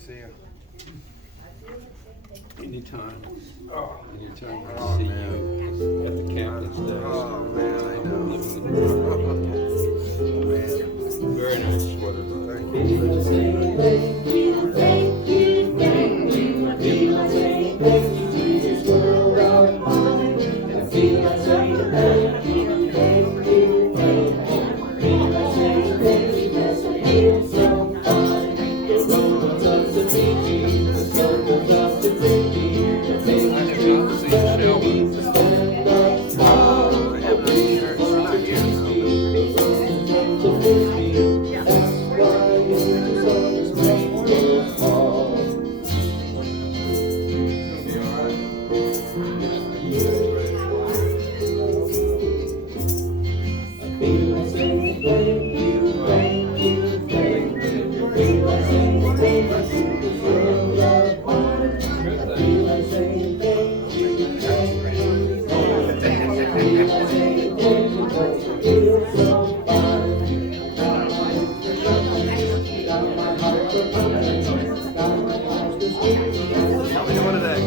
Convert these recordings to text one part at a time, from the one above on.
see you. Anytime. Anytime I Oh, see man. you at the captain's desk. Oh, man, I know. Man. Very nice sweater. Thank you. Thank you, thank you, thank you. I feel like saying thank you to this world of mine. I feel like saying thank you, thank you, thank you. I feel like saying thank you, yes, I feel so fine. The road goes up to me, the sun goes up to me. The things to stand up tall. I have no shirt. She's not here. The road goes up to me. That's why it's always rainbow fall. I feel like saying thank you, thank you, thank you. I feel like saying thank you to this world of mine. I feel like saying thank you, thank you, thank you. I feel like saying thank you 'cause I feel so fine. Got my heart, got my heart for fun. Got my heart to sing. How we doing today?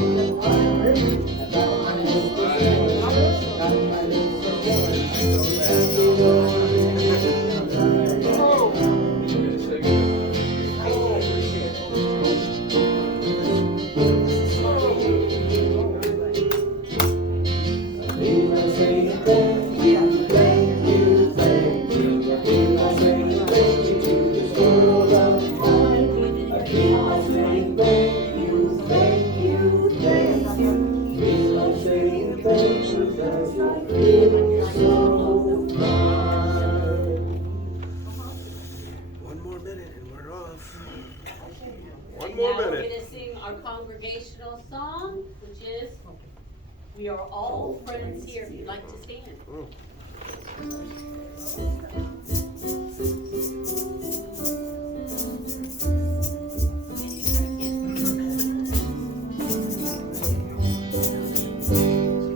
One more minute and we're off. One more Now we're minute. gonna sing our congregational song, which is, "We are all friends here." If you'd like to stand.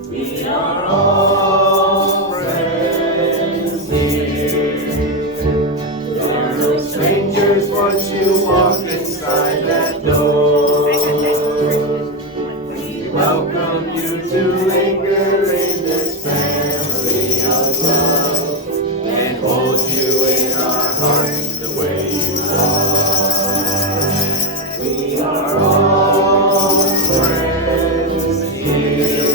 We are all friends here. There are no strangers once you walk inside that door. We welcome you to linger in this family of love and hold you in our hearts the way you are. We are all friends here.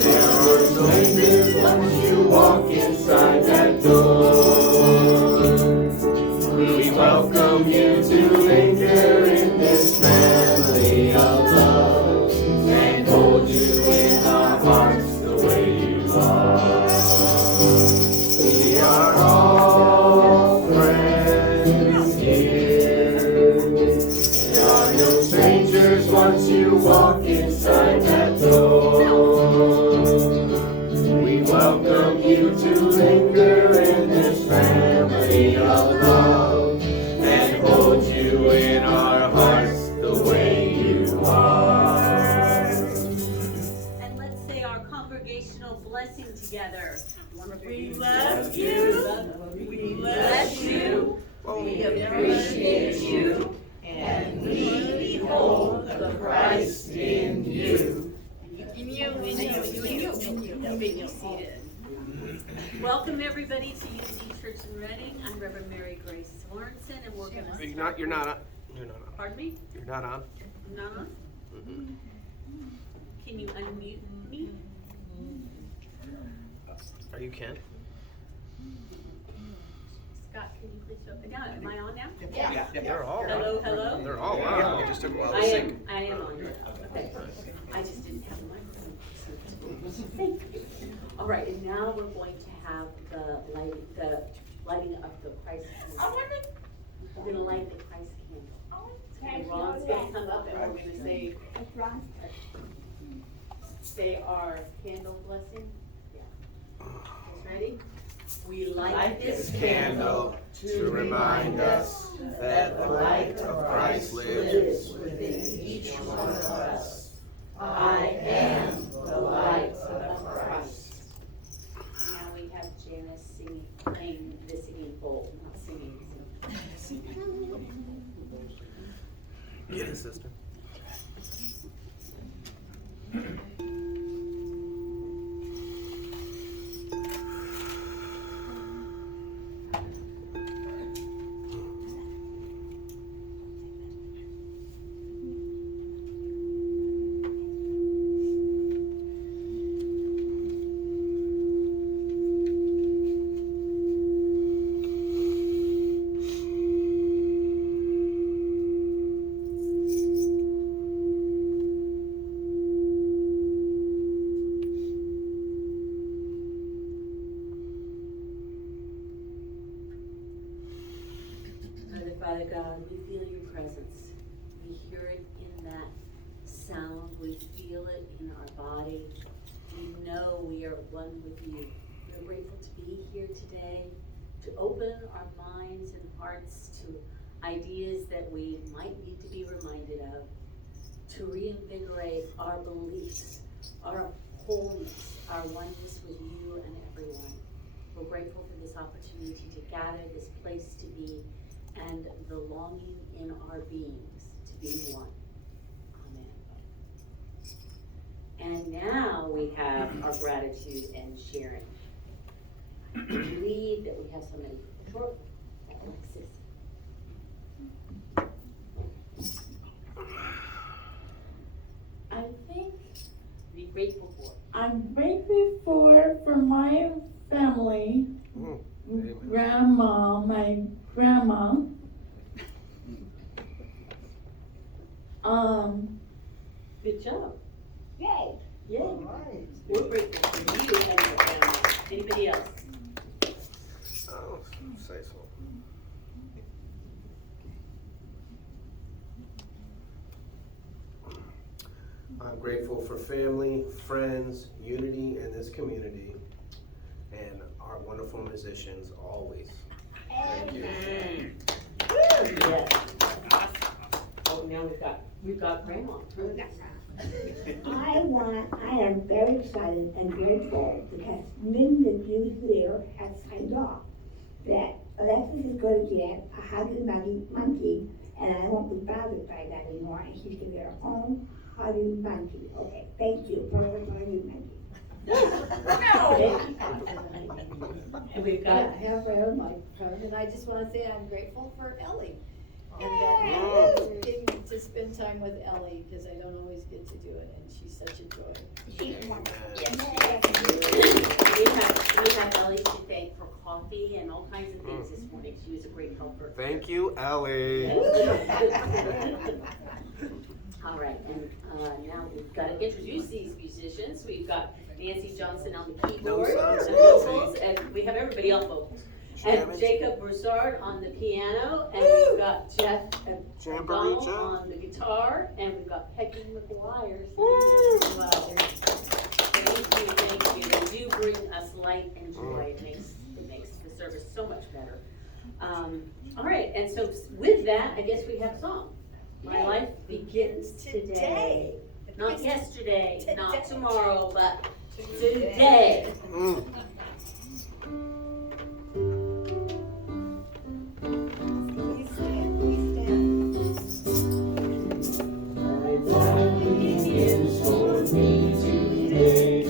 There are strangers once you walk inside that door. We welcome you to linger in this family of love and hold you in our hearts the way you are. We are all friends here. There are no strangers once you walk inside that door. We welcome you to linger in this family of love and hold you in our hearts the way you are. And let's say our congregational blessing together. We love you, we bless you, we appreciate you, and we behold the Christ in you. In you. You may be seated. Welcome everybody to Unity Church in Reading. I'm Reverend Marygrace Sorensen, and we're gonna. You're not on. You're not on. Pardon me? You're not on. I'm not on? Can you unmute me? Are you Ken? Scott, can you please show? Now, am I on now? Yeah. They're all on. Hello, hello? They're all on. It just took a while to I sync. am on. Okay. I just didn't have a microphone. Thank you. All right, and now we're going to have the lighting of the Christ candle. We're gonna light the Christ candle. And Ron's gonna come up and we're gonna say our candle blessing. Yeah. Guys ready? We light this Candle to remind us that the light of Christ lives within each one of us. I am the light of Christ. Now we have Jan. Janice singing, playing the singing bowl, not singing. Get it, sister. Father God, we feel your presence. We hear it in that sound. We feel it in our body. We know we are one with you. We're grateful to be here today, to open our minds and hearts to ideas that we might need to be reminded of, to reinvigorate our beliefs, our wholeness, our oneness with you and everyone. We're grateful for this opportunity to gather, this place to be, and the longing in our beings to be one. Amen. And now we have our gratitude and sharing. I believe that we have somebody short. Alexis. I think Be grateful for. I'm grateful for my family, grandma, my grandma. Good job. Yay. Yay. We're grateful for you and your family. Anybody else? Oh, say so. I'm grateful for family, friends, unity in this community, and our wonderful musicians always. Thank you. Yes. Oh, now we've got grandma. I am very excited and grateful because Lynn, that you here, has signed off that Alexis is going to get a Huggy Monkey, and I won't be bothered by that anymore, and she's going to get her own Huggy Monkey. Okay, thank you for the Huggy Monkey. And we've Yeah, got, I have my own microphone, and I just want to say I'm grateful for Ellie. And that getting to spend time with Ellie, because I don't always get to do it, and she's such a joy. She's wonderful. we have Ellie to thank for coffee and all kinds of things this morning. She was a great helper. Thank you, Ellie. All right, and now we've got to introduce these musicians. We've got Nancy Johnson on the keyboard sounds and good. vocals, and we have everybody on vocals. And Jamming. Jacob Broussard on the piano, and we've got Jeff Jamboree Donald Jeff. on the guitar, and we've got Peggy McGuire singing. Wow. Thank you. They do bring us light and joy. It makes the service so much better. All right, and so with that, I guess we have a song. My life begins today. Not yesterday, not tomorrow, but today. Please stand, please stand. Life begins for me today,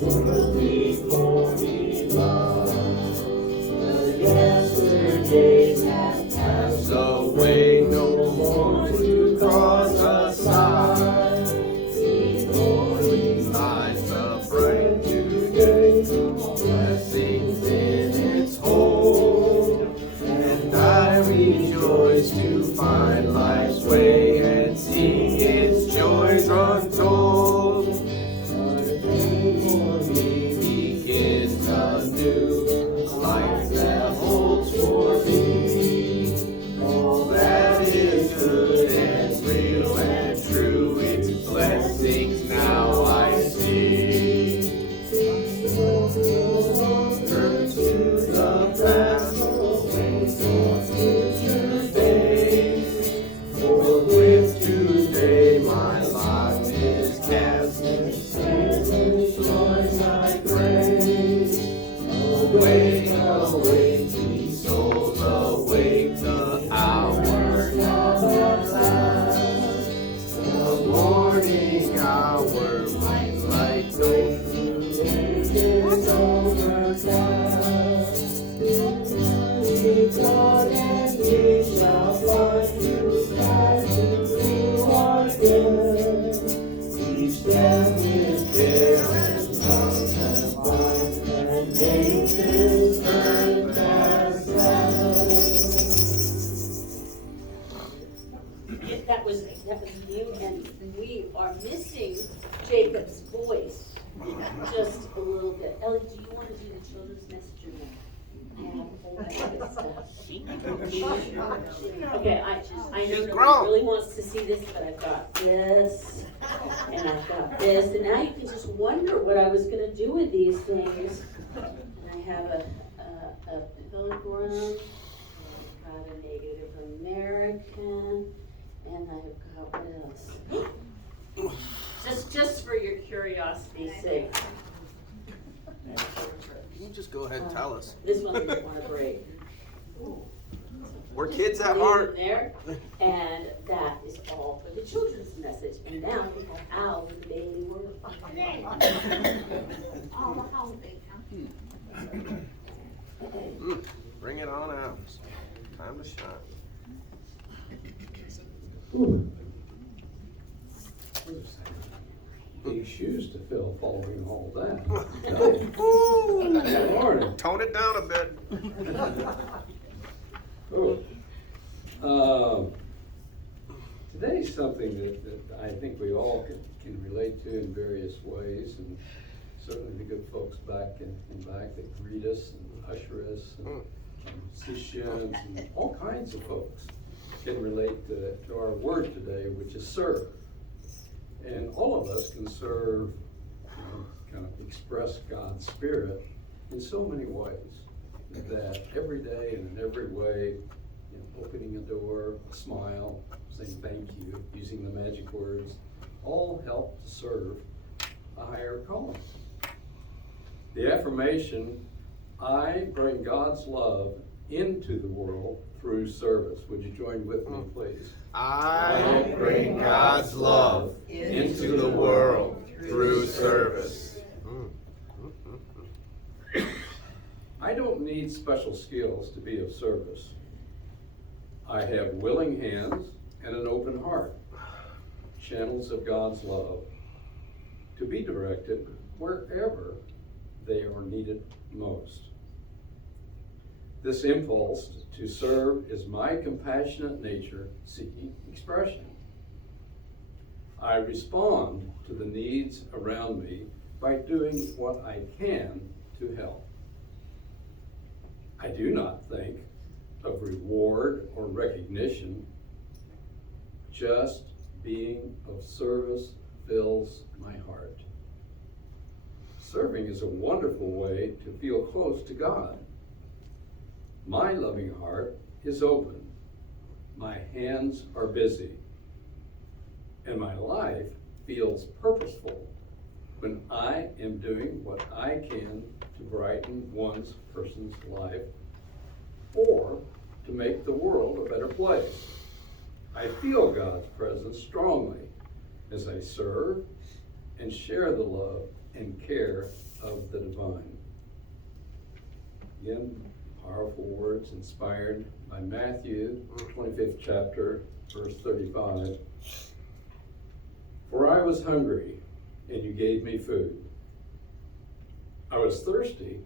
worldly for me love. The yesterdays have passed Away, no more to cross aside. Lies the bright today, blessings in its hold, and I rejoice to find life's way and sing its joys untold. Everything for me begins anew, life that holds for me all that is good and real and true. Its blessings now I see. Turn to the past, away for future days. awake, awake, ye souls, awake, the hour now at last. The morning hour, when light goes through ages overcast. Ye God and ye shall find you standing through our good. Each step with care and love and mind, and nature's earth as That was you, and we are missing Jacob's voice just a little bit. Ellie, do you want to do the children's message or no? I have a whole bunch of stuff. Okay, I know nobody really wants to see this, but I've got this, and I've got this, and now you can just wonder what I was gonna do with these things. And I have a pilgrim, I've got a Native American, and I've got what else? Just for your curiosity's sake. You can just go ahead and tell us. This one doesn't want to break. We're kids at Leave it heart. there, and that is all for the children's message. And now we have Al with the daily word. Bring it on out. Time to shine. Big shoes to fill following all that. Ooh. Good morning. Tone it down a bit. Today's something that I think we all can relate to in various ways, and certainly the good folks back in back that greet us and usher us, and musicians and all kinds of folks can relate to our word today, which is serve. And all of us can serve, kind of express God's Spirit in so many ways, that every day and in every way, opening a door, a smile, saying thank you, using the magic words, all help to serve a higher calling. The affirmation, I bring God's love into the world through service. Would you join with me, please? I bring God's love into the world through service. I don't need special skills to be of service. I have willing hands and an open heart, channels of God's love, to be directed wherever they are needed most. This impulse to serve is my compassionate nature seeking expression. I respond to the needs around me by doing what I can to help. I do not think of reward or recognition. Just being of service fills my heart. Serving is a wonderful way to feel close to God. My loving heart is open. My hands are busy. And my life feels purposeful when I am doing what I can to brighten one person's life or to make the world a better place. I feel God's presence strongly as I serve and share the love and care of the divine. Again, powerful words inspired by Matthew, 25th chapter, verse 35. For I was hungry, and you gave me food. I was thirsty,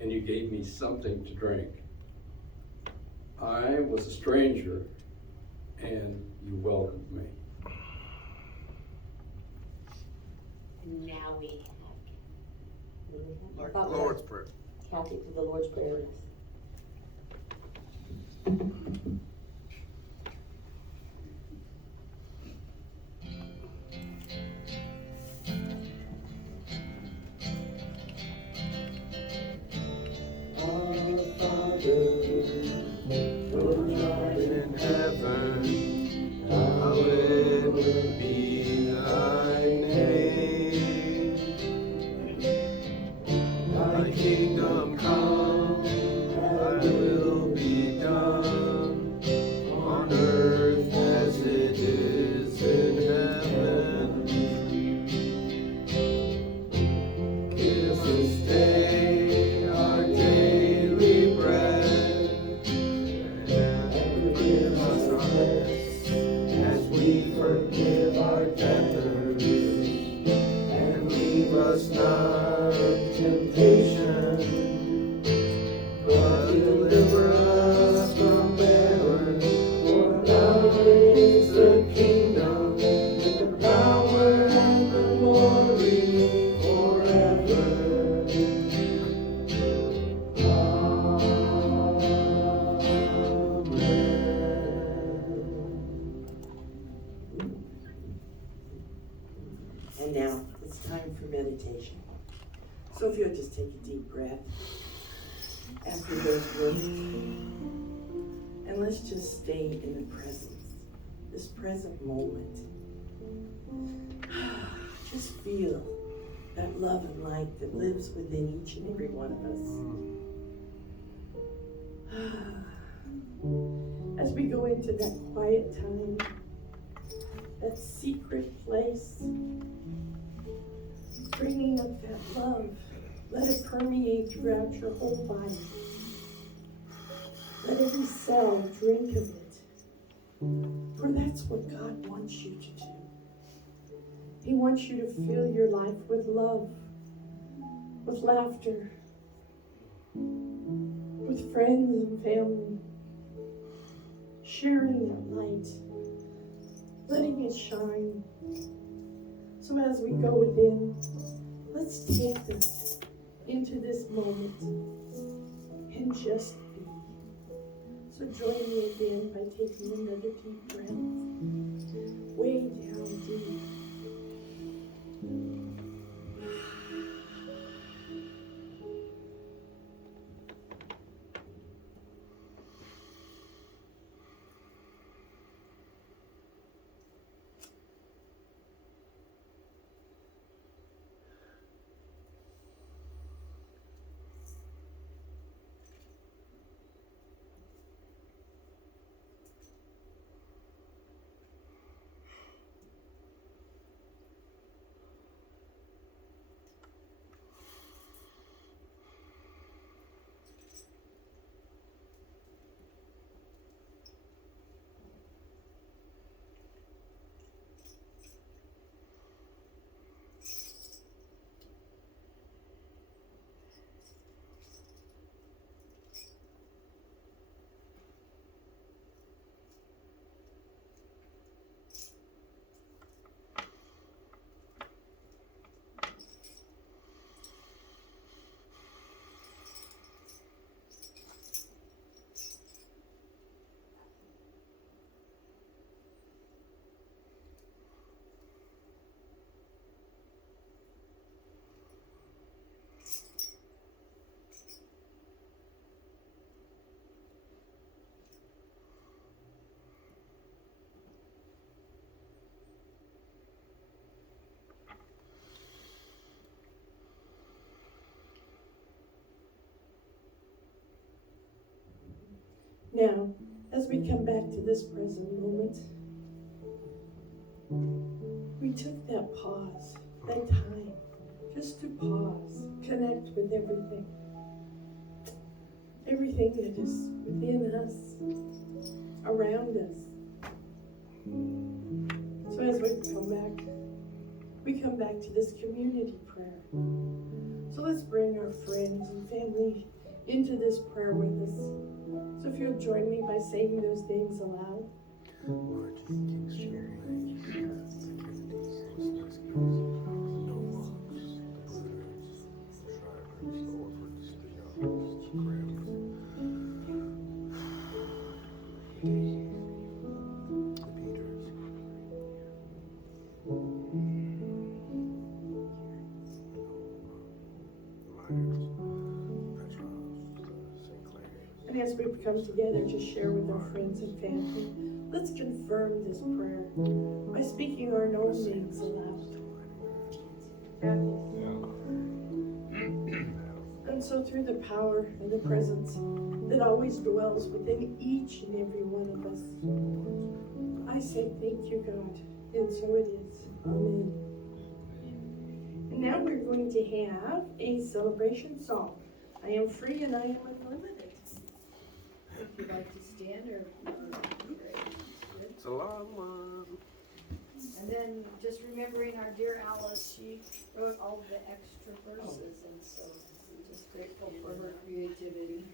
and you gave me something to drink. I was a stranger, and you welcomed me. And now we have Lord's Prayer. Kathy to the Lord's Prayer. Our Father, who art in heaven, hallowed be thy name. Thy kingdom come, take a deep breath after those words. And let's just stay in the presence, this present moment. Just feel that love and light that lives within each and every one of us. As we go into that quiet time, that secret place, bringing up that love, let it permeate throughout your whole body. Let every cell drink of it. For that's what God wants you to do. He wants you to fill your life with love, with laughter, with friends and family, sharing that light, letting it shine. So as we go within, let's take this into this moment and just be. So join me again by taking another deep breath, way down deep. Now, as we come back to this present moment, we took that pause, that time, just to pause, connect with everything. Everything that is within us, around us. So as we come back to this community prayer. So let's bring our friends and family into this prayer with us. So if you'll join me by saying those names aloud. Lord, just keep sharing. The no-walks, the Blues, the Shrivers, the Orphans, the Youngs, the Crims, the Peters, the Myers, And as we come together to share with our friends and family, let's confirm this prayer by speaking our own names aloud. And so through the power and the presence that always dwells within each and every one of us, I say thank you, God, and so it is. Amen. And now we're going to have a celebration song. I am free and I am unlimited. If you'd like to stand or It's a long one. and then just remembering our dear Alice, she wrote all the extra verses, and so we're just grateful for her creativity.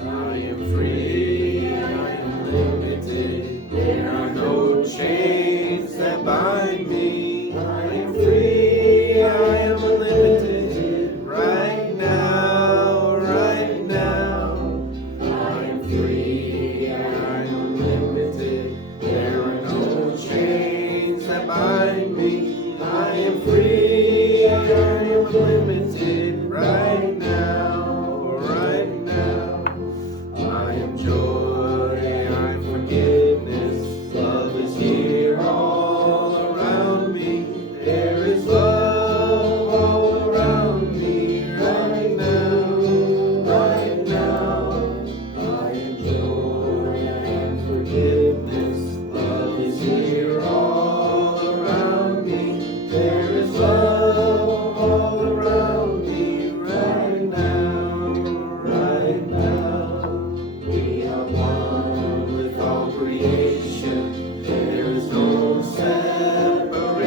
I am free, I am limited, there are no chains that bind me. I am free, I am unlimited, right now, right now. I am free, I am unlimited, there are no free and unlimited right now, right now. I am joy, I'm forgiveness, love is here all around me. There is love all around me right now, right now. I am joy, I am forgiveness, love is here all around me. There is love all around me right now, right now. We are one with all creation, there is no separation.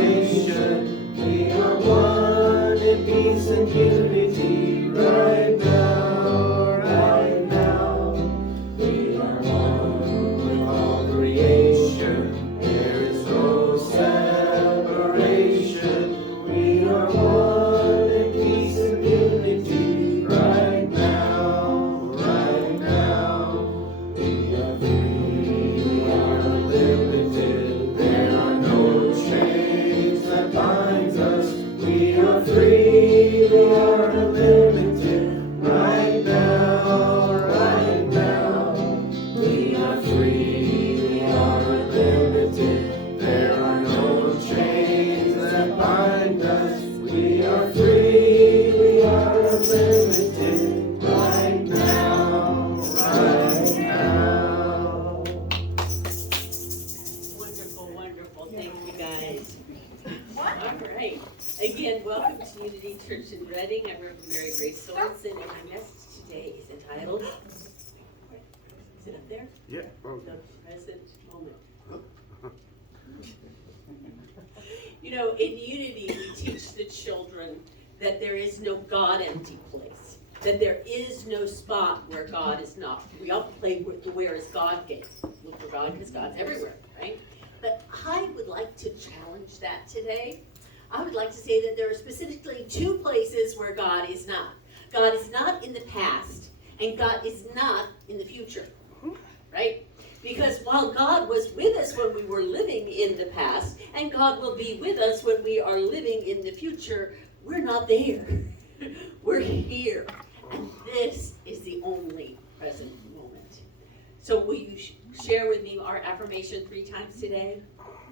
We are one in peace and unity right now, right now. We are one with all creation, there is no separation. We are one in peace and unity right now, right now. We are free, we are unlimited, there are no chains that binds us. We are free, we are unlimited right now, right now. We are free, we are unlimited, there are no chains that bind us. We are free, we are unlimited right now, right now. Wonderful, wonderful. Thank you, guys. All right. Again, welcome to Unity Church in Reading. I'm Reverend Marygrace Sorensen, and my message today is entitled, is it up there? Yeah. The present moment. You know, in Unity, we teach the children that there is no God empty place, that there is no spot where God is not. We often play with the where is God game. Look for God because God's everywhere, right? But I would like to challenge that today. I would like to say that there are specifically two places where God is not. God is not in the past, and God is not in the future, right? Because while God was with us when we were living in the past, and God will be with us when we are living in the future, we're not there. We're here. And this is the only present moment. So will you share with me our affirmation 3 times today?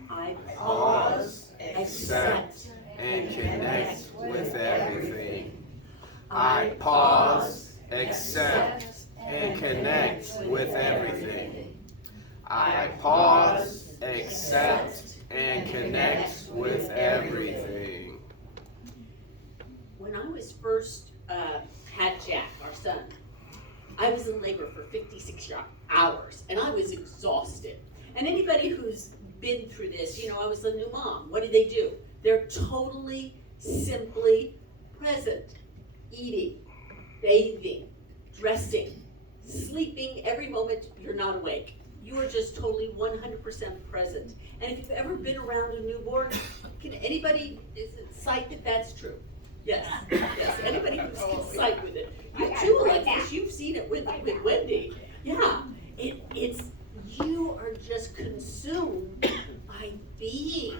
I Pause, accept, and connect with everything. I pause, accept, and connect with everything. I pause, accept, and connect with everything. When I was first had Jack, our son, I was in labor for 56 hours, and I was exhausted. And anybody who's been through this, you know, I was a new mom. What do? They're totally, simply present. Eating, bathing, dressing, sleeping every moment you're not awake. You are just totally 100% present. And if you've ever been around a newborn, can anybody cite that that's true? Yes, yes. Anybody who can cite with it. You too, Alexis, you've seen it with Wendy. Yeah, it's you are just consumed by being.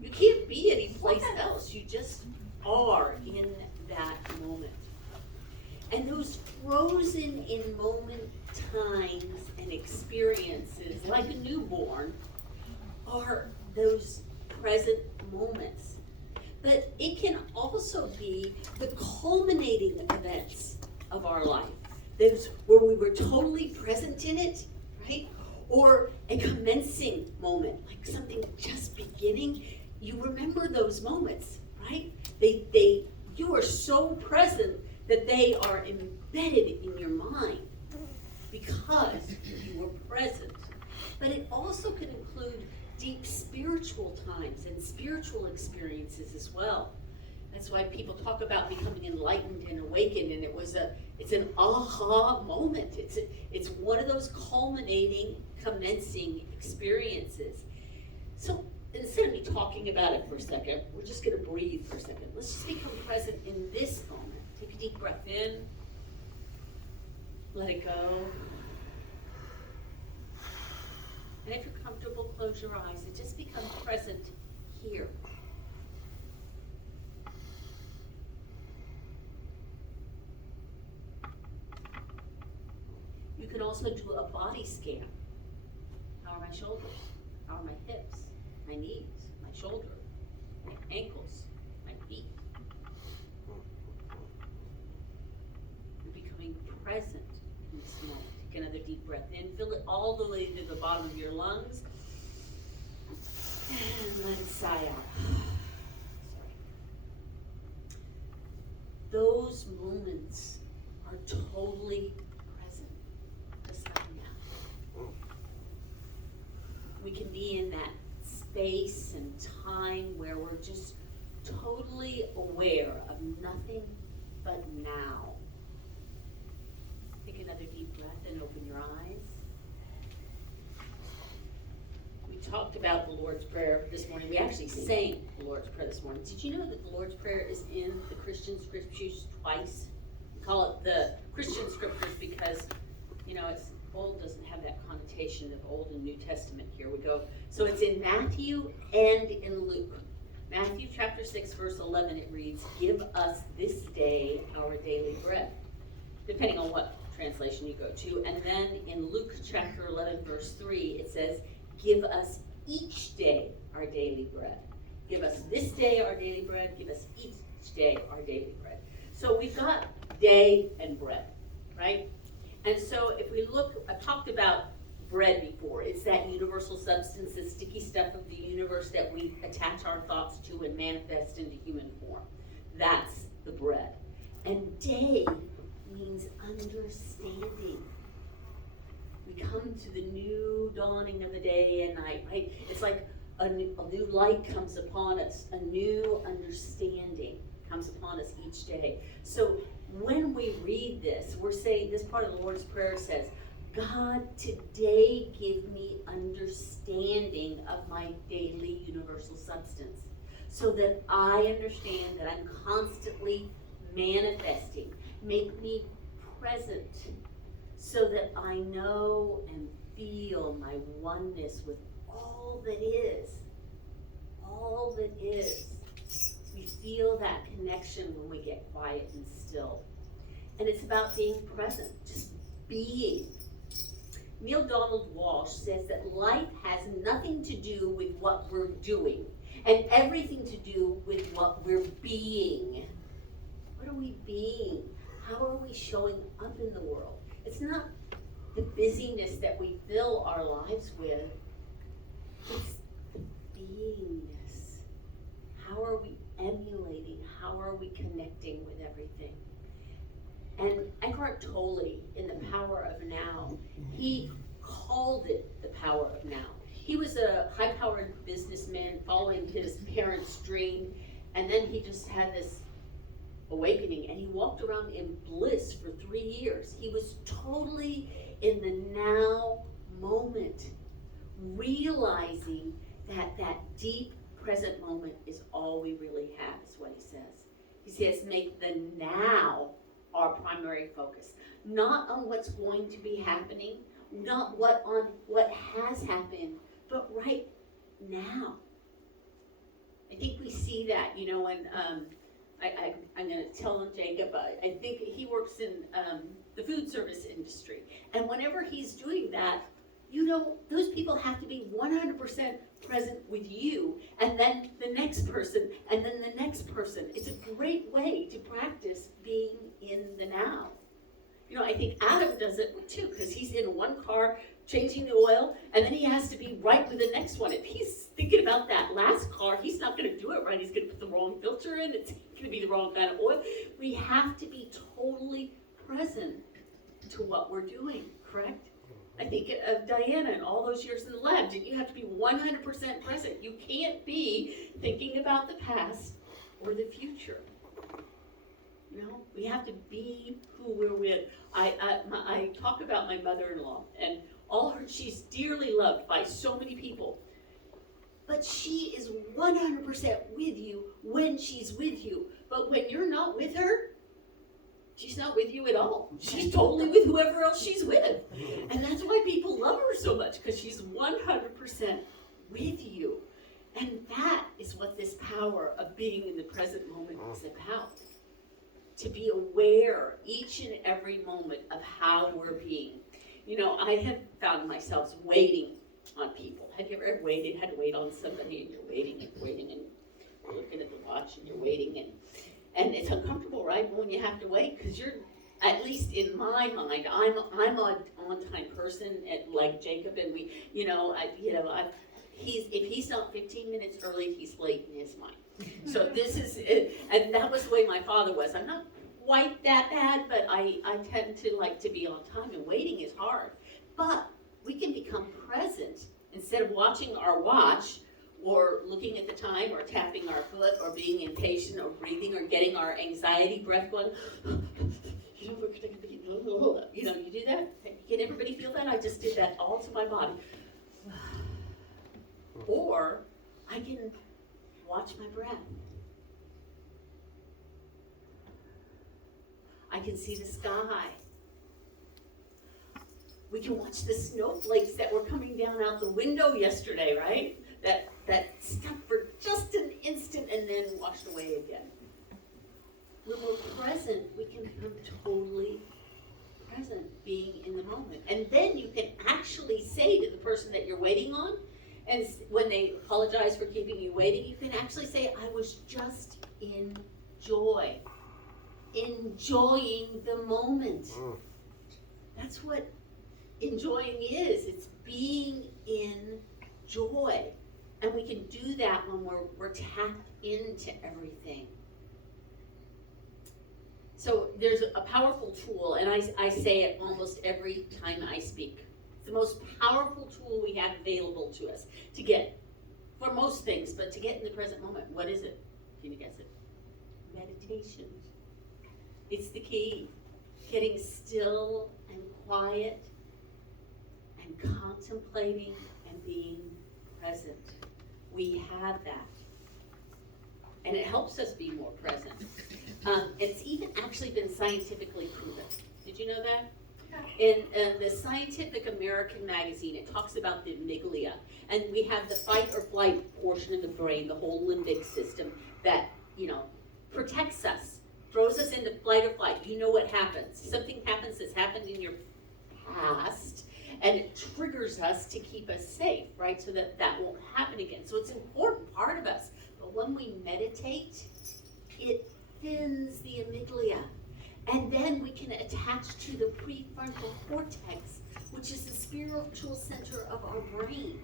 You can't be any place else. You just are in that moment. And those frozen in moment times and experiences, like a newborn, are those present moments. But it can also be the culminating events of our life. Those where we were totally present in it, right? Or a commencing moment, like something just beginning. You remember those moments, right? You are so present that they are embedded in your mind because you were present. But it also can include deep spiritual times and spiritual experiences as well. That's why people talk about becoming enlightened and awakened, and it's an aha moment. It's one of those culminating, commencing experiences. So instead of me talking about it for a second, we're just gonna breathe for a second. Let's just become present in this moment. Take a deep breath in, let it go. And if you're comfortable, close your eyes and just become present here. also do a body scan. How are my shoulders? How are my hips, my knees, my shoulder, my ankles, my feet? You're becoming present in this moment. Take another deep breath in, fill it all the way to the bottom of your lungs, and let it sigh out. Sorry. Those moments are totally present, just like now. We can be in that space and time where we're just totally aware of nothing but now. Take another deep breath and open your eyes. We talked about the Lord's Prayer this morning. We actually sang the Lord's Prayer this morning. Did you know that the Lord's Prayer is in the Christian scriptures twice? We call it the Christian scriptures because, it's old doesn't have that connotation of Old and New Testament. Here we go. So it's in Matthew and in Luke. Matthew chapter 6, verse 11, it reads, "Give us this day our daily bread," depending on what translation you go to. And then in Luke chapter 11, verse 3, it says, "Give us each day our daily bread." Give us this day our daily bread. Give us each day our daily bread. So we've got day and bread, right? And so if we look, I've talked about bread before. It's that universal substance, the sticky stuff of the universe that we attach our thoughts to and manifest into human form. That's the bread. And day means understanding. We come to the new dawning of the day and night, right? It's like a new light comes upon us, a new understanding comes upon us each day. So when we read this, we're saying, this part of the Lord's Prayer says, God, today give me understanding of my daily universal substance so that I understand that I'm constantly manifesting. Make me present so that I know and feel my oneness with all that is. All that is. We feel that connection when we get quiet and still. And it's about being present, just being. Neil Donald Walsh says that life has nothing to do with what we're doing and everything to do with what we're being. What are we being? How are we showing up in the world? It's not the busyness that we fill our lives with. It's the beingness. How are we emulating? How are we connecting with everything? And Eckhart Tolle, in The Power of Now, he called it the power of now. He was a high-powered businessman following his parents' dream, and then he just had this awakening, and he walked around in bliss for 3 years. He was totally in the now moment, realizing that that deep present moment is all we really have, is what he says. He says, make the now our primary focus, not on what's going to be happening, not on what has happened, but right now. I think we see that, when I'm going to tell him, Jacob, I think he works in the food service industry, and whenever he's doing that, those people have to be 100% present with you, and then the next person, and then the next person. It's a great way to practice being in the now. I think Adam does it too, because he's in one car changing the oil, and then he has to be right with the next one. If he's thinking about that last car, he's not going to do it right. He's going to put the wrong filter in. It's going to be the wrong kind of oil. We have to be totally present to what we're doing, correct? I think of Diana and all those years in the lab. Didn't you have to be 100% present? You can't be thinking about the past or the future. We have to be who we're with. I talk about my mother-in-law, and she's dearly loved by so many people. But she is 100% with you when she's with you. But when you're not with her, she's not with you at all. She's totally with whoever else she's with. And that's why people love her so much, because she's 100% with you. And that is what this power of being in the present moment is about. To be aware each and every moment of how we're being. You know, I have found myself waiting on people. Have you ever had to wait on somebody, and you're waiting and you're looking at the watch and you're waiting, and it's uncomfortable, right? When you have to wait, because you're, at least in my mind, I'm an on-time person, like Jacob, and we, if he's not 15 minutes early, he's late in his mind. So this is it, and that was the way my father was. I'm not quite that bad, but I tend to like to be on time, and waiting is hard. But we can become present instead of watching our watch or looking at the time or tapping our foot or being impatient or breathing or getting our anxiety breath going. You do that? Can everybody feel that? I just did that all to my body. Or I can watch my breath. I can see the sky. We can watch the snowflakes that were coming down out the window yesterday, right? That stuck for just an instant and then washed away again. When we're present, we can become totally present, being in the moment. And then you can actually say to the person that you're waiting on, and when they apologize for keeping you waiting, you can actually say, I was just in joy. Enjoying the moment. That's what enjoying is. It's being in joy. And we can do that when we're tapped into everything. So there's a powerful tool, and I say it almost every time I speak. It's the most powerful tool we have available to us to get, for most things, but to get in the present moment. What is it? Can you guess it? Meditation. It's the key. Getting still and quiet and contemplating and being present. We have that. And it helps us be more present. It's even actually been scientifically proven. Did you know that? In the Scientific American magazine, it talks about the amygdala. And we have the fight or flight portion of the brain, the whole limbic system that, protects us, throws us into flight or flight. You know what happens. Something happens that's happened in your past, and it triggers us to keep us safe, right? So that won't happen again. So it's an important part of us. But when we meditate, it thins the amygdala. And then we can attach to the prefrontal cortex, which is the spiritual center of our brain,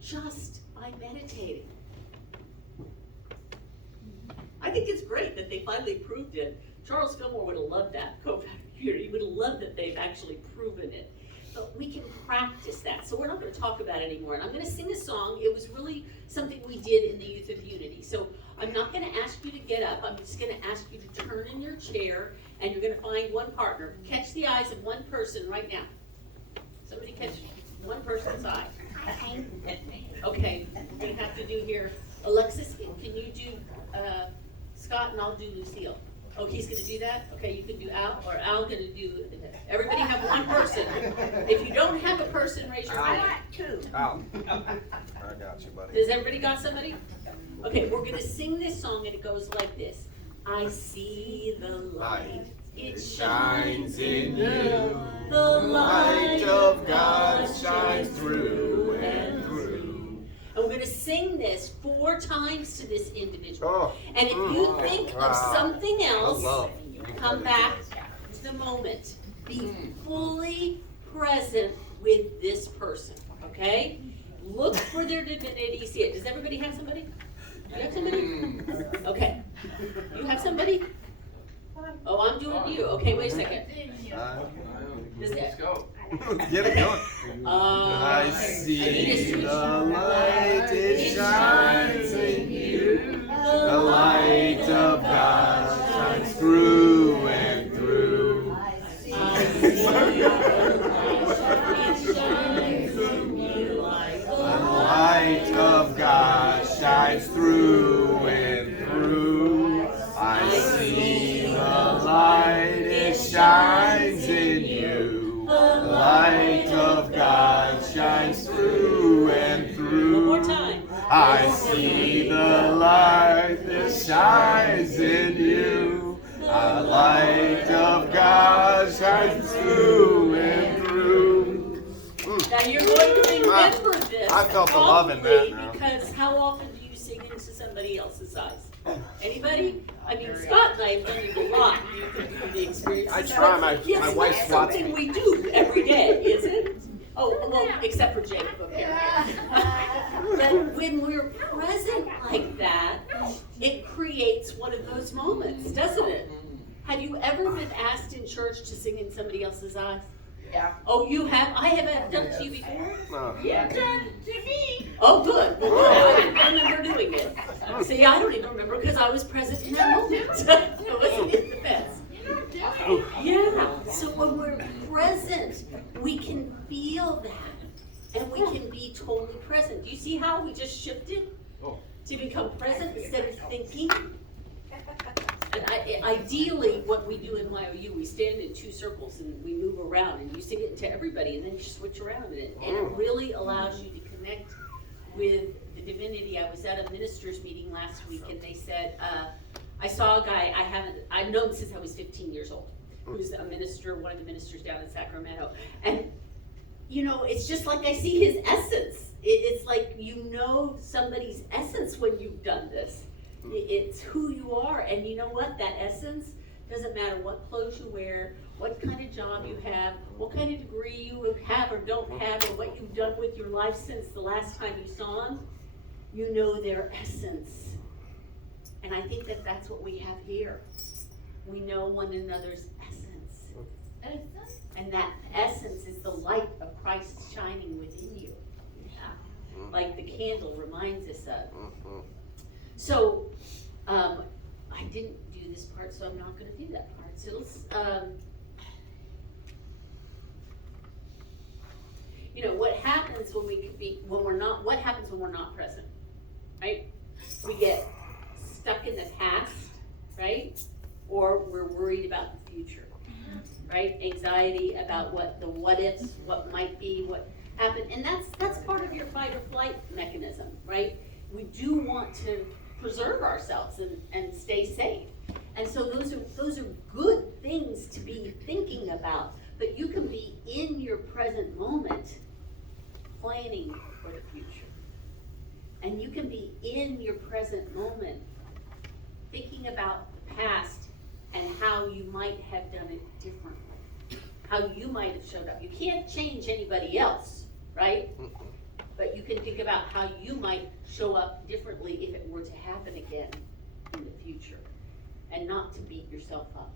just by meditating. I think it's great that they finally proved it. Charles Fillmore would have loved that, co-founder here. He would have loved that they've actually proven it. But we can practice that. So we're not going to talk about it anymore. And I'm going to sing a song. It was really something we did in the Youth of Unity. So I'm not going to ask you to get up. I'm just going to ask you to turn in your chair, and you're going to find one partner. Catch the eyes of one person right now. Somebody catch one person's eye. Okay, we're going to have to do here. Alexis, can you do Scott, and I'll do Lucille. Oh, he's going to do that? Okay, you can do Al, or Al going to do, everybody have one person. If you don't have a person, raise your hand. I got two. Al. I got you, buddy. Does everybody got somebody? Okay, we're going to sing this song, and it goes like this. I see the light, it shines in you. The light of God shines through and through. And we're going to sing this 4 times to this individual. Oh. And if you think of something else, you come back to the moment. Be fully present with this person, okay? Look for their divinity, see it. Does everybody have somebody? You have somebody? Okay. You have somebody? Oh, I'm doing you. Okay, wait a second. Let's go. Get it going. I see the light, it shines in you. The light of God shines through and through. I see the light shines in you. The light of God shines through and through. I see the light, it shines in you. The light of God shines through and through. One more time. I see the light that shines in you. The light of God shines through and through. Now you're going to remember this. I felt the love in that probably now. Because how often do you sing into somebody else's eyes? Anybody? I mean, Scott and I have done it a lot. Do you think you the experience? I try. My Yes, wife it's swats something me. we do every day, isn't it? Oh, well, except for Jacob, apparently. But when we're present like that, it creates one of those moments, doesn't it? Have you ever been asked in church to sing in somebody else's eyes? Yeah. Oh, you have? I haven't done it to you before? No. Yeah. Oh, good. Well, good. I don't remember doing it. See, I don't even remember because I was present in that moment. I wasn't in the fence. Yeah. So when we're present, we can feel that. And we can be totally present. Do you see how we just shifted to become present instead of thinking? And ideally, what we do in YOU, we stand in two circles and we move around and you sing it to everybody and then you switch around and it really allows you to connect with the divinity. I was at a ministers meeting last week and they said, I saw a guy I've known since I was 15 years old, who's a minister, one of the ministers down in Sacramento. And you know, it's just like I see his essence. It's like you know somebody's essence when you've done this. It's who you are, and you know what? That essence doesn't matter what clothes you wear, what kind of job you have, what kind of degree you have or don't have, or what you've done with your life since the last time you saw them. You know their essence. And I think that that's what we have here. We know one another's essence. And that essence is the light of Christ shining within you. Yeah. Like the candle reminds us of. So, I didn't do this part, so I'm not gonna do that part. So let's, you know, what happens when what happens when we're not present, right? We get stuck in the past, right? Or we're worried about the future, right? Anxiety about what ifs, what might be, what happened. And that's part of your fight or flight mechanism, right? We do want to preserve ourselves and stay safe. And so those are good things to be thinking about, but you can be in your present moment planning for the future. And you can be in your present moment thinking about the past and how you might have done it differently, how you might have showed up. You can't change anybody else, right? But you can think about how you might show up differently if it were to happen again in the future, and not to beat yourself up.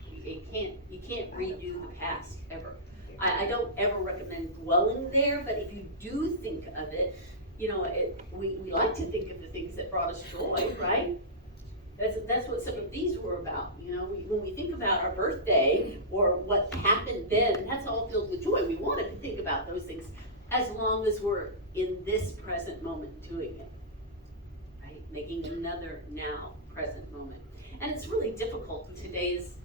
You can't redo the past ever. I don't ever recommend dwelling there, but if you do think of it, you know, we like to think of the things that brought us joy, right? That's what some of these were about. You know, when we think about our birthday or what happened then, that's all filled with joy. We want to think about those things, as long as we're in this present moment doing it, right? Making another now present moment. And it's really difficult in today's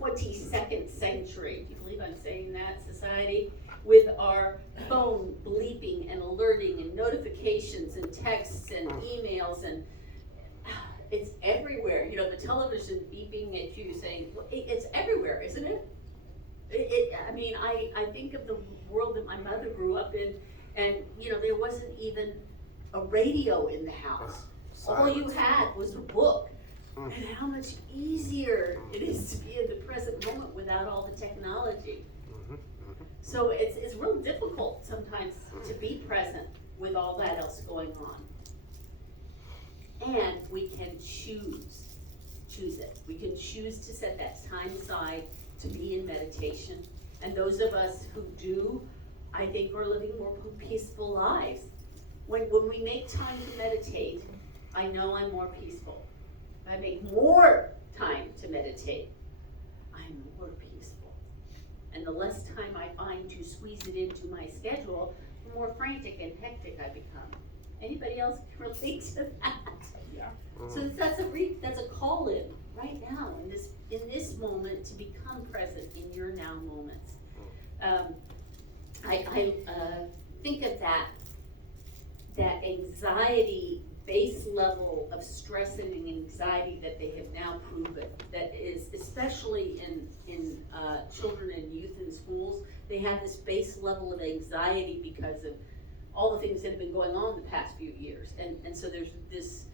22nd century, do you believe I'm saying that, society? With our phone bleeping and alerting and notifications and texts and emails, and it's everywhere. You know, the television beeping at you saying, it's everywhere, isn't it? I mean, I think of the world that my mother grew up in, and you know, there wasn't even a radio in the house. All you had was a book. And how much easier it is to be in the present moment without all the technology. So it's real difficult sometimes to be present with all that else going on. And we can choose it. We can choose to set that time aside to be in meditation. And those of us who do, I think, are living more peaceful lives. When we make time to meditate, I know I'm more peaceful. If I make more time to meditate, I'm more peaceful. And the less time I find to squeeze it into my schedule, the more frantic and hectic I become. Anybody else relate to that? Yeah. So that's a call in right now in this moment to become present in your now moments. I think of that anxiety base level of stress and anxiety that they have now proven, that is especially in children and youth in schools, they have this base level of anxiety because of all the things that have been going on the past few years. And so there's this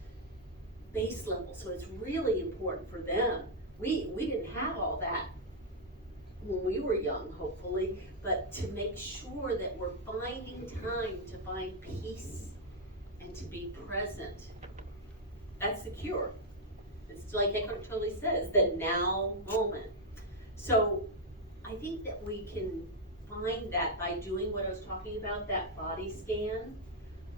base level, so it's really important for them. We didn't have all that when we were young, hopefully, but to make sure that we're finding time to find peace and to be present. That's the cure. It's like Eckhart Tolle says, the now moment. So I think that we can find that by doing what I was talking about, that body scan.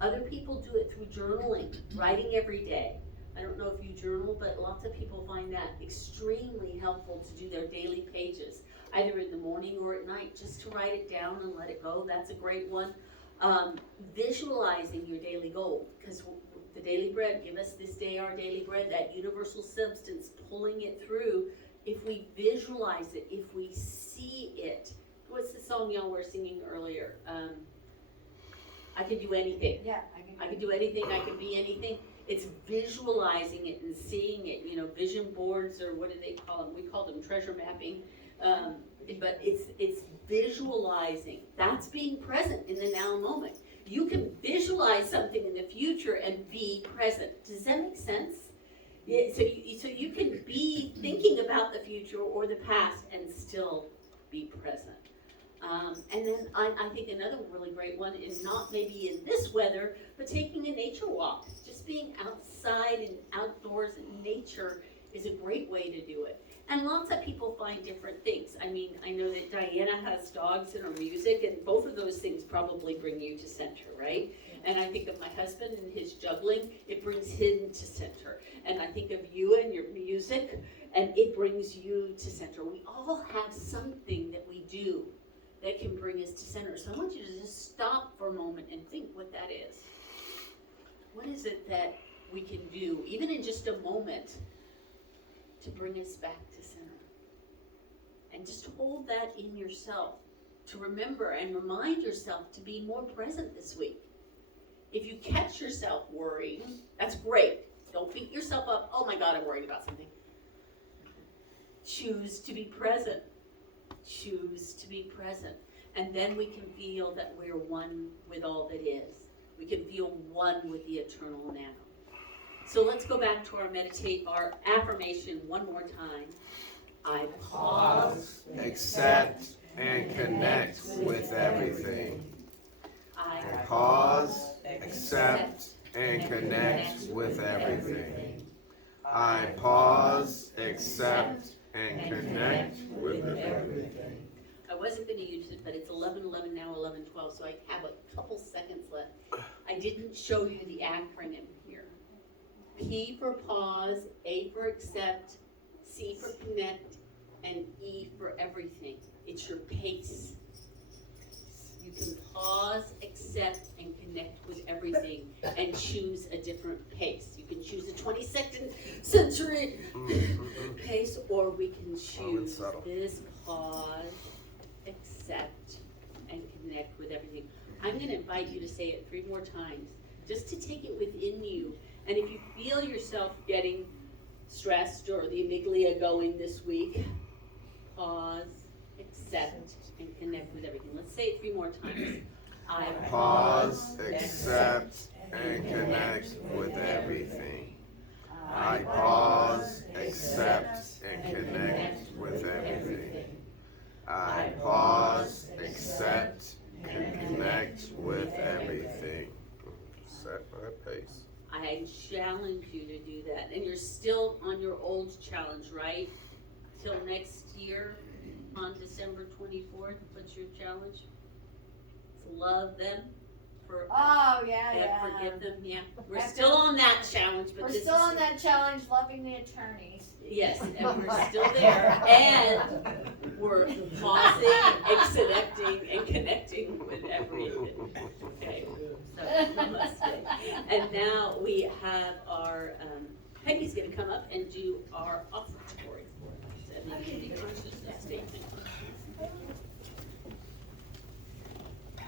Other people do it through journaling, writing every day. I don't know if you journal, but lots of people find that extremely helpful to do their daily pages, either in the morning or at night, just to write it down and let it go. That's a great one. Visualizing your daily goal, because the daily bread, give us this day our daily bread, that universal substance, pulling it through. If we visualize it, if we see it, what's the song y'all were singing earlier? I could do anything. Yeah, I could do anything, I could be anything. It's visualizing it and seeing it, vision boards, or what do they call them? We call them treasure mapping. But it's visualizing. That's being present in the now moment. You can visualize something in the future and be present. Does that make sense? Yeah, so you can be thinking about the future or the past and still be present. And then I think another really great one is not maybe in this weather, but taking a nature walk. Just being outside and outdoors in nature is a great way to do it. And lots of people find different things. I mean, I know that Diana has dogs in her music, and both of those things probably bring you to center, right? And I think of my husband and his juggling, it brings him to center. And I think of you and your music, and it brings you to center. We all have something that we do that can bring us to center. So I want you to just stop for a moment and think what that is. What is it that we can do, even in just a moment, to bring us back to center? And just hold that in yourself, to remember and remind yourself to be more present this week. If you catch yourself worrying, that's great. Don't beat yourself up. Oh my God, I'm worried about something. Choose to be present. Choose to be present. And then we can feel that we're one with all that is. We can feel one with the eternal now. So let's go back to our affirmation one more time. I pause, accept, and connect with everything. I Pause, accept, and connect with everything. I pause, accept, and connect with everything. I wasn't going to use it, but it's 11:11 now, 11:12, so I have a couple seconds left. I didn't show you the acronym here. P for pause, A for accept, C for connect, and E for everything. It's your pace. You can pause, accept, and connect with everything and choose a different pace. You can choose a 22nd century pace, or we can choose this pause, accept, and connect with everything. I'm going to invite you to say it 3 more times, just to take it within you. And if you feel yourself getting stressed or the amygdala going this week, pause, accept, and connect with everything. Let's say it 3 more times. I Pause, accept, and connect with everything. I pause, accept, and connect with everything. I pause, accept, and connect with everything. Set my pace. I challenge you to do that. And you're still on your old challenge, right? Till next year on December 24th. What's your challenge? To love them. Forgive them. Yeah. We're still on that challenge, but We're still on that challenge, loving the attorneys. Yes, and we're still there, and we're pausing, accepting, and connecting with everything. Okay, so namaste. And now we have our, Peggy's gonna come up and do our offertory for us, and then the consciousness statement.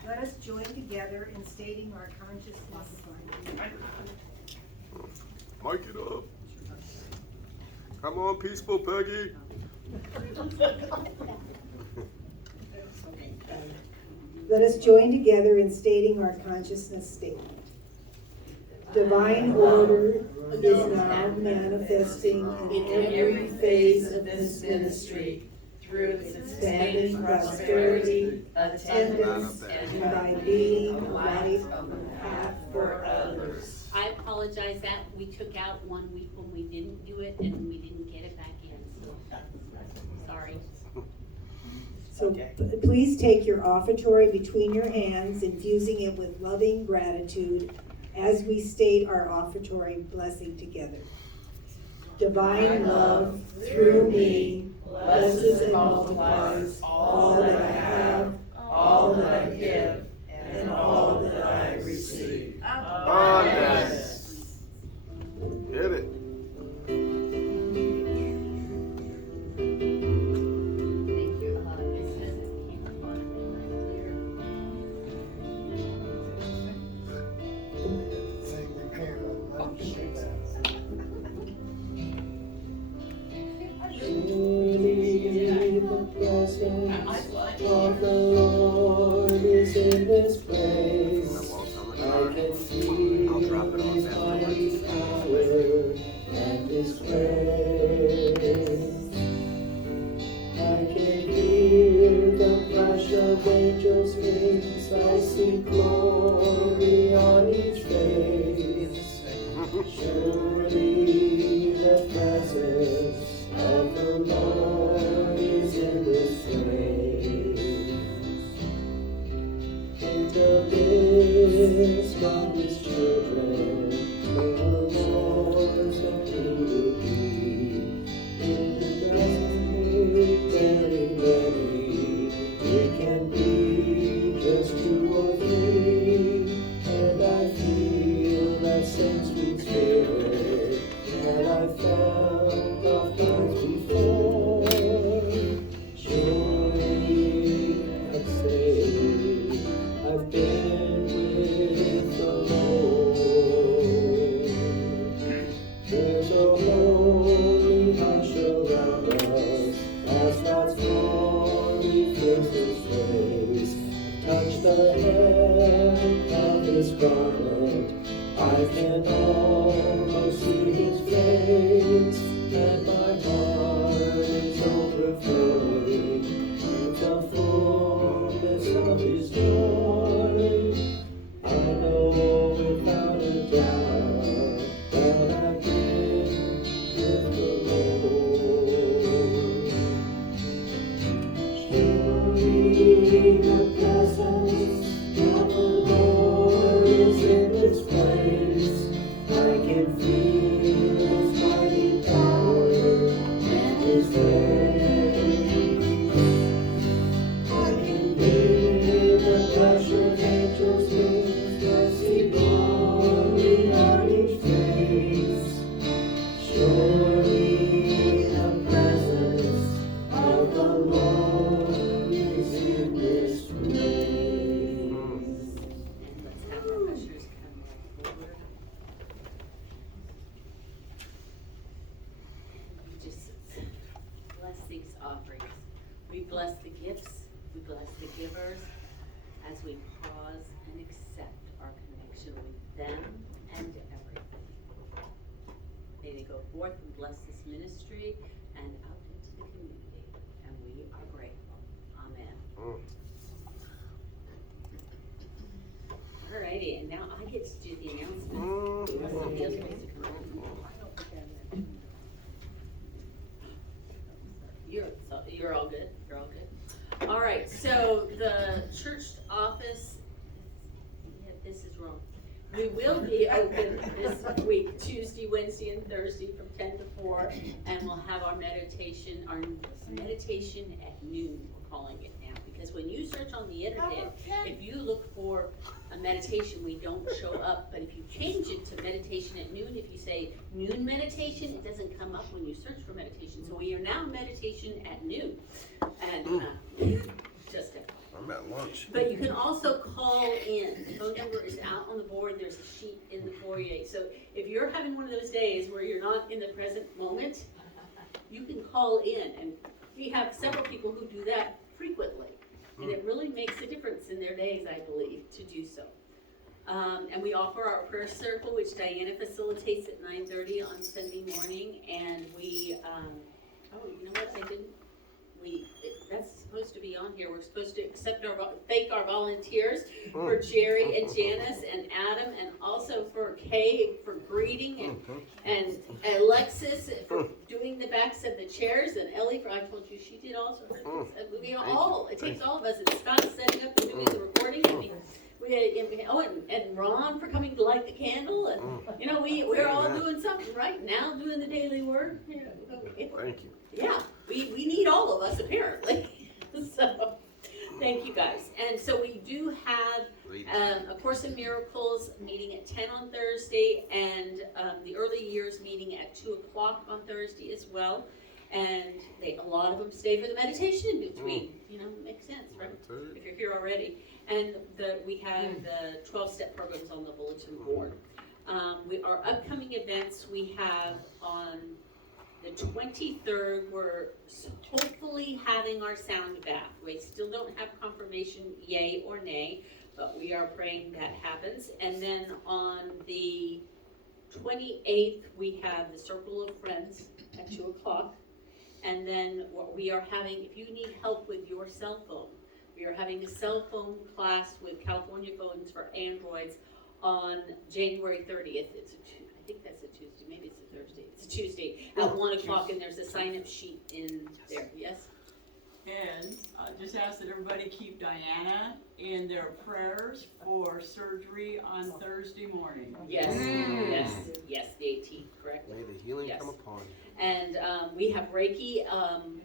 Let us join together in stating our consciousness. Mic it up. Come on, peaceful Peggy. Let us join together in stating our consciousness statement. Divine order is now manifesting in every phase of this ministry through sustaining prosperity, attendance, and by being a light on the path for others. I apologize that we took out 1 week when we didn't do it and we didn't get it back in, so, sorry. So please take your offertory between your hands, infusing it with loving gratitude as we state our offertory blessing together. Divine love through me blesses and multiplies all that I have, all that I give, and all that I receive. Abundance. Hit it. Thank you. This is right here. Surely the presence of the Lord is in this place. I can feel His mighty power and His grace. I can hear the crash of angels' wings. I see glory on each face. Surely the presence of the Lord is in this place. In the midst of His children, the Lord's that He will be. In the gathering very many, it can be just 2 or 3, and I feel that same sweet spirit that I found oft times before. Surely I'd say I've been with the Lord. There's a holy hush around us as God's glory fills His place. Touch the hem of His garment, I can almost see His face, and my heart is overflowing with the fullness of His joy. I know without a doubt that I've been with the Lord. Surely the presence of the Lord is in this place. I can feel His mighty power and His grace. I can hear the crash of angels' wings. I see glory on each face. Surely the presence of the Lord is in this place. And let's have our ushers come forward. Just bless these offerings. We bless the gifts, we bless the givers as we pause and accept our connection with them and everything. May they go forth and bless this ministry and out into the community, and we are grateful. Amen. Alrighty, and now I get to do the announcements. Unless somebody else wants to come up. You're all good, you're all good. All right, so the church office, yeah, this is wrong. We will be open this week, Tuesday, Wednesday, and Thursday from 10 to 4, and we'll have our meditation at noon, we're calling it now. Because when you search on the internet, if you look for a meditation, we don't show up. But if you change it to meditation at noon, if you say noon meditation, it doesn't come up when you search for meditation. So we are now meditation at noon. And just I'm at lunch. But you can also call in. The phone number is out on the board. There's a sheet in the foyer. So if you're having one of those days where you're not in the present moment, you can call in. And we have several people who do that frequently. And it really makes a difference in their days, I believe, to do so. And we offer our prayer circle, which Diana facilitates at 9:30 on Sunday morning. And we, oh, you know what, that's supposed to be on here. We're supposed to thank our volunteers for Jerry and Janice and Adam, and also for Kay for greeting, and Alexis for doing the backs of the chairs, and Ellie for, I told you she did also. It takes all of us, and Scott setting up and doing the recording, and Ron for coming to light the candle, and you know, we're all doing something right now, doing the daily work. Thank you. Yeah, we need all of us apparently. So, thank you guys. And so we do have a Course in Miracles meeting at 10 on Thursday, and the early years meeting at 2 o'clock on Thursday as well. And a lot of them stay for the meditation in between. You know, makes sense, right? If you're here already. And we have the 12-step programs on the bulletin board. Our upcoming events we have on the 23rd, we're hopefully having our sound bath. We still don't have confirmation, yay or nay, but we are praying that happens. And then on the 28th, we have the Circle of Friends at 2 o'clock. And then what we are having, if you need help with your cell phone, we are having a cell phone class with California Phones for Androids on January 30th. I think that's a Tuesday, maybe it's a Thursday. It's a Tuesday at 1 o'clock, and there's a sign-up sheet in there. Yes? And just ask that everybody keep Diana in their prayers for surgery on Thursday morning. Yes, yes, the 18th, correct? May the healing come upon you. And we have Reiki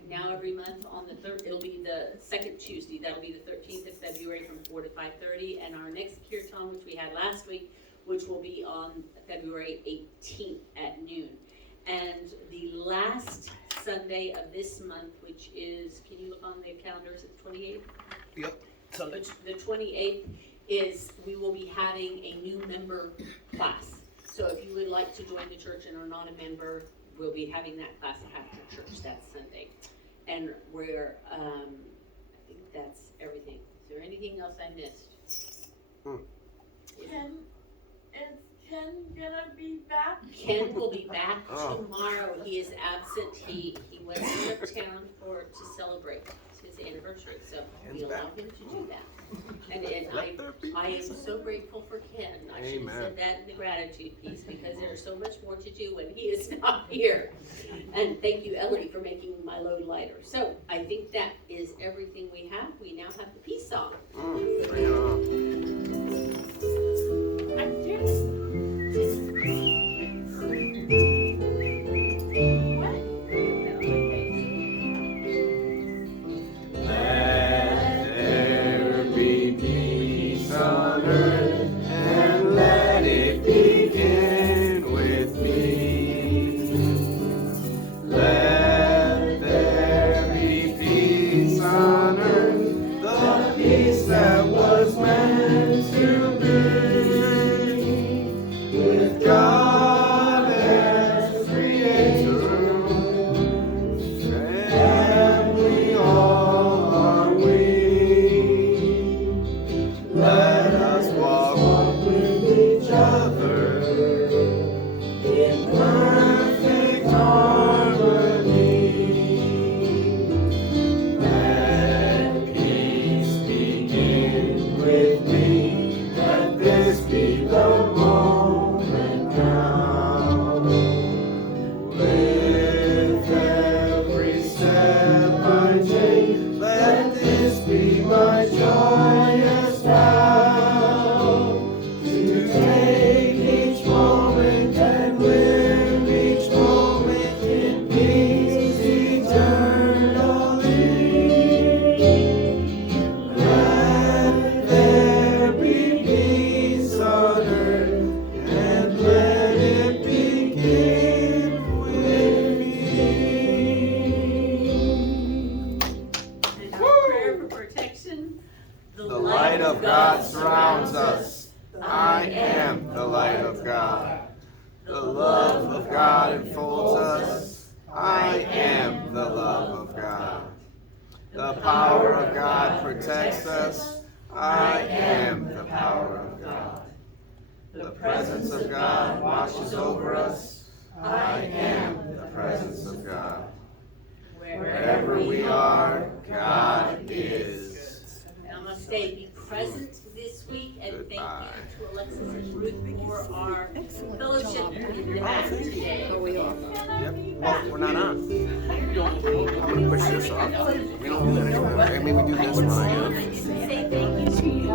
now every month on the third. It'll be the second Tuesday. That'll be the 13th of February from 4 to 5:30. And our next kirtan, which we had last week, which will be on February 18th at noon. And the last Sunday of this month, which is, can you look on the calendars, at the 28th? Yep, Sunday. The 28th is, we will be having a new member class. So if you would like to join the church and are not a member, we'll be having that class after church that Sunday. And we're, I think that's everything. Is there anything else I missed? Is Ken gonna be back? Ken will be back tomorrow. He is absent. He went out of town to celebrate his anniversary, so we allow him to do that. And I am so grateful for Ken. I should have said that in the gratitude piece, because there's so much more to do when he is not here. And thank you, Ellie, for making my load lighter. So I think that is everything we have. We now have the peace song. Bring it on. That was meant We're not on. I'm gonna push this off. We don't do that anymore. I mean, we do this one, I guess. Say thank you to you.